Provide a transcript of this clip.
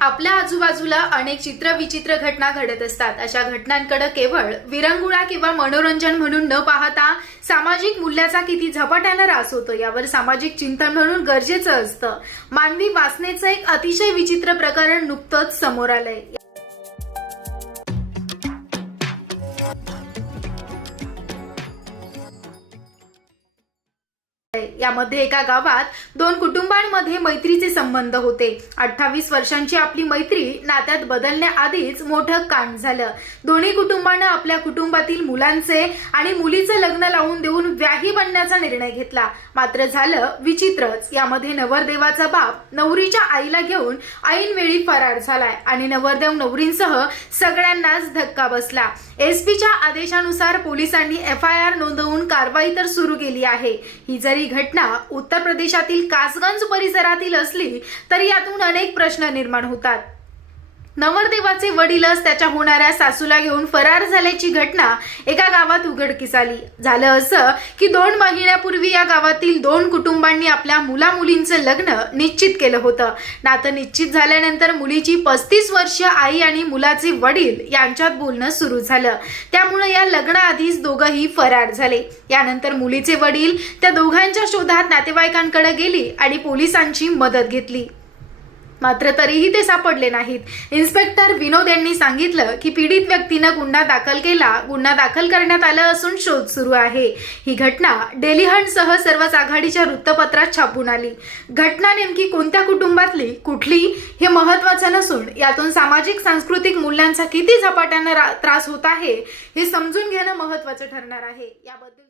आपल्या आजूबाजूला अनेक चित्रविचित्र घटना घडत असतात. अशा घटनांकडे केवळ विरंगुळा किंवा मनोरंजन म्हणून न पाहता सामाजिक मूल्याचा किती झपाट्यानं रास होतो यावर सामाजिक चिंतन म्हणून गरजेचं असतं. मानवी वासनेचं एक अतिशय विचित्र प्रकरण नुकतंच समोर आलंय. यामध्ये एका गावात दोन कुटुंबांमध्ये मैत्रीचे संबंध होते. अठ्ठावीस वर्षांची आपली मैत्री नात्यात बदलण्याआधीच मोठं कांड झालं. दोन्ही कुटुंबानं आपल्या कुटुंबातील मुलांचे आणि मुलीचं लग्न लावून देऊन व्याही बनण्याचा निर्णय घेतला. मात्र झालं विचित्रच. यामध्ये नवरदेवाचा बाप नवरीच्या आईला घेऊन ऐनवेळी फरार झालाय आणि नवरदेव नवरींसह सगळ्यांनाच धक्का बसला. एसपीच्या आदेशानुसार पोलिसांनी एफ आय आर नोंदवून कारवाई तर सुरू केली आहे. ही जरी घटना उत्तर प्रदेशातील कासगंज परिसरातील असली तरी यातून अनेक प्रश्न निर्माण होतात. नवरदेवाचे वडीलच त्याच्या होणाऱ्या सासूला घेऊन फरार झाल्याची घटना एका गावात उघडकीस आली. झालं असं की दोन महिन्यापूर्वी या गावातील दोन कुटुंबांनी आपल्या मुला मुलींचं लग्न निश्चित केलं होतं. नातं निश्चित झाल्यानंतर मुलीची पस्तीस वर्ष आई आणि मुलाचे वडील यांच्यात बोलणं सुरू झालं. त्यामुळे या लग्नाआधीच दोघंही फरार झाले. यानंतर मुलीचे वडील त्या दोघांच्या शोधात नातेवाईकांकडे गेली आणि पोलिसांची मदत घेतली. मात्र तरीही ते सापडले नाहीत. इन्स्पेक्टर विनोद यांनी सांगितलं की पीडित व्यक्तीनं गुन्हा दाखल केला गुन्हा दाखल करण्यात आला असून शोध सुरू आहे. ही घटना डेली सर्वच आघाडीच्या वृत्तपत्रात छापून आली. घटना नेमकी कोणत्या कुटुंबातली कुठली हे महत्वाचं नसून यातून सामाजिक सांस्कृतिक मूल्यांचा किती झपाट्यानं रा- त्रास होत आहे हे समजून घेणं महत्वाचं ठरणार आहे. याबद्दल